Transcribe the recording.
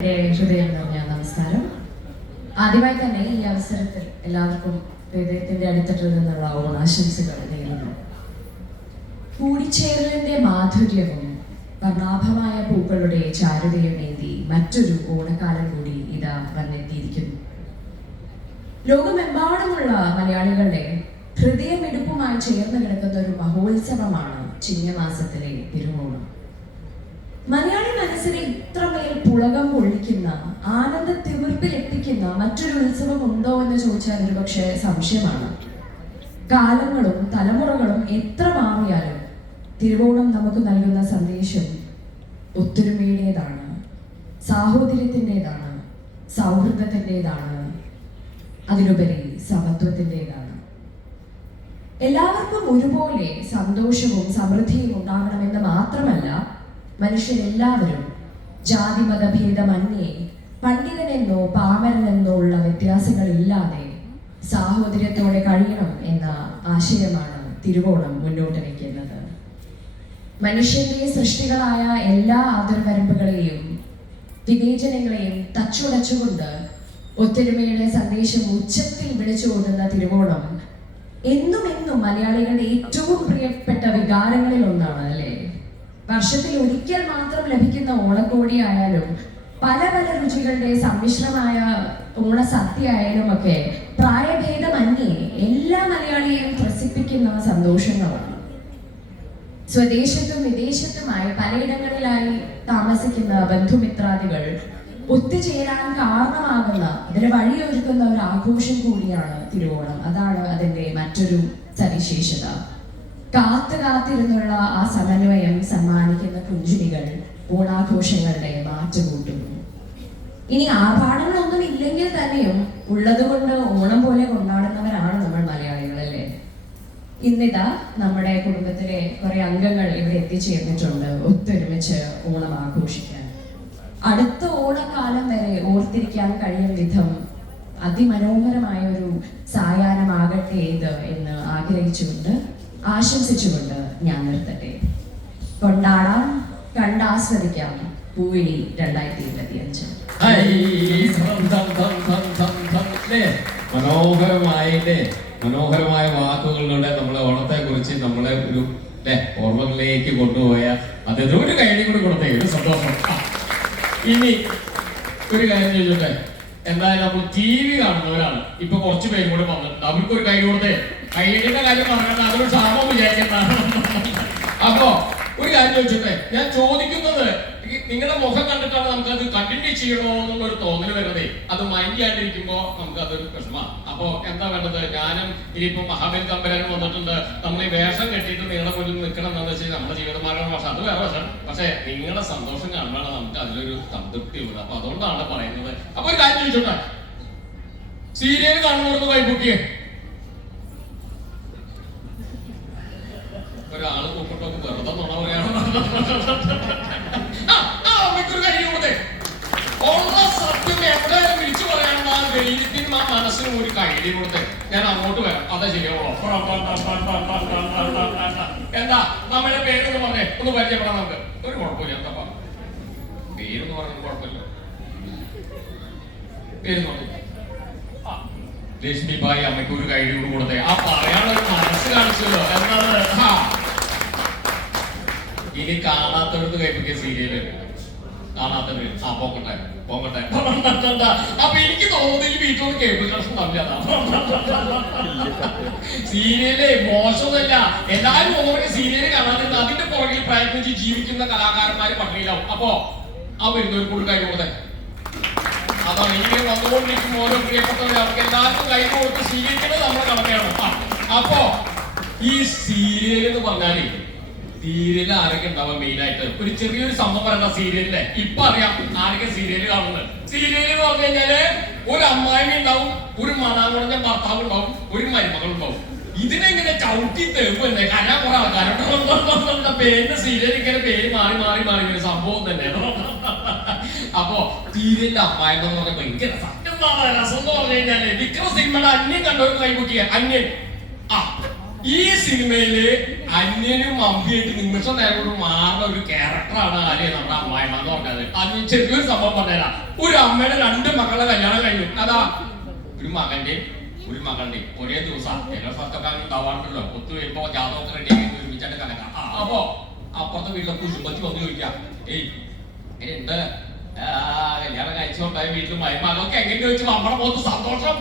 ഹൃദയം നിറഞ്ഞ നമസ്കാരം. ആദ്യമായി തന്നെ ഈ അവസരത്തിൽ എല്ലാവർക്കും ഹൃദയത്തിന്റെ അടിത്തട്ടിൽ നിന്നുള്ള ഓണാശംസകൾ നേരുന്നു. കൂടിച്ചേരലിന്റെ മാധുര്യവും വർണാഭമായ പൂക്കളുടെ ചാരുതയും ഏന്തി മറ്റൊരു ഓണക്കാലം കൂടി ഇതാ വന്നെത്തിയിരിക്കുന്നു. ലോകമെമ്പാടുമുള്ള മലയാളികളുടെ ഹൃദയമിടുപ്പുമായി ചേർന്ന് കിടക്കുന്ന ഒരു മഹോത്സവമാണ് ചിങ്ങമാസത്തിലെ തിരുവോണം മലയാളി പൊള്ളിക്കുന്ന ആനന്ദ തിമിർപ്പിൽ എത്തിക്കുന്ന മറ്റൊരു ഉത്സവം ഉണ്ടോ എന്ന് ചോദിച്ചാൽ ഒരു പക്ഷേ സംശയമാണ്. കാലങ്ങളും തലമുറകളും എത്ര മാറിയാലും തിരുവോണം നമുക്ക് നൽകുന്ന സന്ദേശം ഒത്തൊരുമയുടേതാണ് സാഹോദര്യത്തിന്റെതാണ് സൗഹൃദത്തിന്റെതാണ് അതിലുപരി സമത്വത്തിന്റെതാണ്. എല്ലാവർക്കും ഒരുപോലെ സന്തോഷവും സമൃദ്ധിയും ഉണ്ടാകണമെന്ന് മാത്രമല്ല മനുഷ്യരെല്ലാവരും ജാതി മതഭേദമന്യേ പണ്ഡിതനെന്നോ പാമരനെന്നോ ഉള്ള വ്യത്യാസങ്ങളില്ലാതെ സാഹോദര്യത്തോടെ കഴിയണം എന്ന ആശയമാണ് തിരുവോണം മുന്നോട്ട് വയ്ക്കുന്നത്. മനുഷ്യന്റെ സൃഷ്ടികളായ എല്ലാ അതിർവരമ്പുകളെയും വിവേചനങ്ങളെയും തച്ചുടച്ചുകൊണ്ട് ഒത്തൊരുമയുടെ സന്ദേശം ഉച്ചത്തിൽ വിളിച്ചോടുന്ന തിരുവോണം എന്നും എന്നും മലയാളികളുടെ ഏറ്റവും പ്രിയപ്പെട്ട വികാരങ്ങളിൽ ഒന്നാണ് അല്ലേ? വർഷത്തിൽ ഒരിക്കൽ മാത്രം ലഭിക്കുന്ന ഓണക്കോടി ആയാലും പല പല രുചികളുടെ സമ്മിശ്രമായ ഓണസദ്യ ആയാലും ഒക്കെ പ്രായഭേദമന്യേ എല്ലാ മലയാളിയെയും ത്രസിപ്പിക്കുന്ന സന്തോഷങ്ങളാണ്. സ്വദേശത്തും വിദേശത്തുമായി പലയിടങ്ങളിലായി താമസിക്കുന്ന ബന്ധുമിത്രാദികൾ ഒത്തുചേരാൻ കാരണമാകുന്ന അതിന് വഴിയൊരുക്കുന്ന ഒരു ആഘോഷം കൂടിയാണ് തിരുവോണം. അതാണ് അതിന്റെ മറ്റൊരു സവിശേഷത. കാത്തു കാത്തിരുന്നുള്ള ആ സമന്വയം സമ്മാനിക്കുന്ന പുഞ്ചിരികൾ ഓണാഘോഷങ്ങളുടെ മാറ്റുകൂട്ടുന്നു ഇനി ആഭാടങ്ങളൊന്നും ഇല്ലെങ്കിൽ തന്നെയും ഉള്ളത് കൊണ്ട് ഓണം പോലെ കൊണ്ടാടുന്നവരാണ് നമ്മൾ മലയാളികൾ അല്ലേ? ഇന്നിതാ നമ്മുടെ കുടുംബത്തിലെ കുറെ അംഗങ്ങൾ ഇവിടെ എത്തിച്ചേർന്നിട്ടുണ്ട് ഒത്തൊരുമിച്ച് ഓണം ആഘോഷിക്കാൻ. അടുത്ത ഓണക്കാലം വരെ ഓർത്തിരിക്കാൻ കഴിയും വിധം അതിമനോഹരമായ ഒരു സായാഹ്നമാകട്ടെ ഇത് എന്ന് ആഗ്രഹിച്ചുകൊണ്ട് ആശംസിച്ചുകൊണ്ട് ഞാൻ നിർത്തട്ടെ. കൊണ്ടാടാം കണ്ടാസ്വദിക്കാം. പൂവിളി രണ്ടായിരത്തി ഇരുപത്തി മനോഹരമായില്ലേ? മനോഹരമായ വാക്കുകളിലൂടെ നമ്മളെ ഓണത്തെ കുറിച്ച് നമ്മളെ ഒരു ല്ലേ ഓർമ്മകളിലേക്ക് കൊണ്ടുപോയ അദ്ദേഹത്തിന് ഒരു കൈഡി കൂടി കൊടുത്തേ. ഒരു സന്തോഷം. ഇനി ഒരു കാര്യം ചോദിച്ചോട്ടെ? എന്തായാലും നമ്മൾ ടി വി കാണുന്നവരാണ് ഇപ്പൊ കുറച്ച് പേരും കൂടെ വന്നിട്ടുണ്ട്. അവർക്ക് ഒരു കൈ കൊടുത്തേ. കൈയുടെ കാര്യം പറഞ്ഞാൽ അതൊരു ശാപം വിചാരിക്കണ്ട. അപ്പോ ഒരു കാര്യം ചോദിച്ചോട്ടെ? ഞാൻ ചോദിക്കുന്നത് നിങ്ങളുടെ മുഖം കണ്ടിട്ടാണ് നമുക്ക് അത് കണ്ടിന്യൂ ചെയ്യണോ എന്നുള്ള ഒരു തോന്നൽ വരുന്നതേ. അത് മൈൻഡ് ആയിട്ടിരിക്കുമ്പോ നമുക്ക് അതൊരു പ്രശ്നമാണ് അപ്പോ എന്താ വേണ്ടത്? ഞാനും ഇനിയിപ്പോ മഹാബലി തമ്പരാനും വന്നിട്ടുണ്ട്. നമ്മൾ ഈ വേഷം കെട്ടിയിട്ട് നിങ്ങളുടെ മുന്നിൽ നിൽക്കണം എന്താണെന്ന് വെച്ചാൽ നമ്മുടെ ജീവിതമാർഗം പക്ഷെ അത് വേറെ വശം പക്ഷെ നിങ്ങളുടെ സന്തോഷം കാണുമ്പോഴാണ് നമുക്ക് അതിലൊരു സംതൃപ്തി ഉള്ളത്. അപ്പൊ അതുകൊണ്ടാണ് പറയുന്നത്. അപ്പൊ ഒരു കാര്യം ചോദിച്ചോട്ടെ? സീരിയൽ കാണുന്നവർക്ക് വൈബുക്കിയെ ഒരാൾ കൂപ്പിട്ടൊക്കെ വെറുതെ നുണ പറയാണ് ആ, ആ, അമ്മയ്ക്കൊരു കൈ കൊടുത്തേ. ഉള്ള സത്യം എവിടെ വിളിച്ചു പറയാനുള്ള ആ ധൈര്യത്തിനും ആ മനസ്സിനും ഒരു കൈഡി കൊടുത്തേ ഞാൻ അങ്ങോട്ട് വരാം അതാ ശരിയാവോ എന്താ നമ്മുടെ പേരൊന്ന് പറഞ്ഞേ ഒന്ന് പരിചയപ്പെടാം നമുക്ക് ഒരു കുഴപ്പമില്ല എന്താ പേരൊന്ന് പറഞ്ഞത് കുഴപ്പമില്ല പേര് ലക്ഷ്മി ഭായി അമ്മയ്ക്ക് ഒരു കൈഡി കൂടെ കൊടുത്തേ ആ പറയാനുള്ള മനസ്സ് കാണിച്ചല്ലോ എന്താണ് ഇനി ഇനി കാണാത്തവർക്ക് കൈപ്പിക്കിയ സീരിയൽ കാണാത്തവര് ആ പോക്കട്ടെ. പോകട്ടെ അപ്പൊ എനിക്ക് തോന്നുന്നത് ഈ വീട്ടിലോട് കേബിൾ കണക്ഷൻ നല്ലതാ സീരിയൽ മോശമൊന്നുമല്ല. എല്ലാരും ഒന്നുകൂടി സീരിയൽ കാണാനുണ്ട് അതിന്റെ പുറകിൽ പ്രയത്നിച്ച് ജീവിക്കുന്ന കലാകാരന്മാര് പട്ടിണിയിലാവും. അപ്പോ ആ വരുന്നവർക്ക് കൂടി കൈ കൊടുത്തേ. അതാണ് ഇങ്ങനെ വന്നുകൊണ്ടിരിക്കും ഓരോ പ്രിയപ്പെട്ടവരെ അവർക്ക് എല്ലാവർക്കും കൈ കൊടുത്ത് സ്വീകരിക്കുന്നത് നമ്മുടെ കടമയാണ് അപ്പോ ഈ സീരിയൽ എന്ന് പറഞ്ഞാലേ സീരിയൽ ആരൊക്കെ ഉണ്ടാവുക മെയിൻ ആയിട്ട്? ഒരു ചെറിയൊരു സംഭവം പറയണ്ട സീരിയലിലെ. ഇപ്പൊ അറിയാം ആരൊക്കെ സീരിയൽ കാണുന്നത്. സീരിയൽ എന്ന് പറഞ്ഞു കഴിഞ്ഞാൽ ഒരു അമ്മായിമ ഉണ്ടാവും ഒരു മണാകുറഞ്ഞ ഭർത്താവ് ഉണ്ടാവും ഒരു മരുമകൾ ഉണ്ടാവും. ഇതിനെങ്ങനെ ചവിട്ടി തെളിവല്ലേ കരാ കുറെ ആൾക്കാരുണ്ട്. പേരിന്റെ സീരിയൽ ഇങ്ങനെ പേര് മാറി മാറി മാറി ഒരു സംഭവം തന്നെ. അപ്പോ സീരിയലിന്റെ അമ്മായി എന്ന് പറഞ്ഞ ഭയങ്കര സത്യം രസം എന്ന് പറഞ്ഞു കഴിഞ്ഞാൽ വിക്രം സിനിമയുടെ അന്യൻ കണ്ടോ കൈപൊക്കിയ അന്യൻ. ആ. ഈ സിനിമയിൽ അന്യനും അമ്പിയായിട്ട് നിമിഷം നേരം കൊണ്ട് മാറുന്ന ഒരു ക്യാരക്ടറാണ് ആര്യ നമ്മുടെ അമ്മായിമ്മ എന്ന് പറഞ്ഞത്. അത് ചെറിയൊരു സംഭവം പറഞ്ഞുതരാം. ഒരു അമ്മയുടെ രണ്ട് മക്കളെ കല്യാണം കഴിഞ്ഞു. അതാ ഒരു മകന്റെ ഒരു മകളുടെ ഒരേ ദിവസം. ചില സ്ഥലത്തൊക്കെ ഉണ്ടാവാറുണ്ടല്ലോ. ഒത്തു വരുമ്പോ റെഡി ആക്കി ഒരുമിച്ചായിട്ട് കലക്കാം അപ്പോ അപ്പുറത്തെ വീട്ടിലെ കുടുംബത്തിൽ വന്ന് ചോദിക്കാം. ഏയ് എങ്ങനെയുണ്ട്? കല്യാണം കഴിച്ചു വീട്ടിൽ അതൊക്കെ എങ്ങനെ ചോദിച്ചു നമ്മുടെ മുഖത്ത് സന്തോഷം.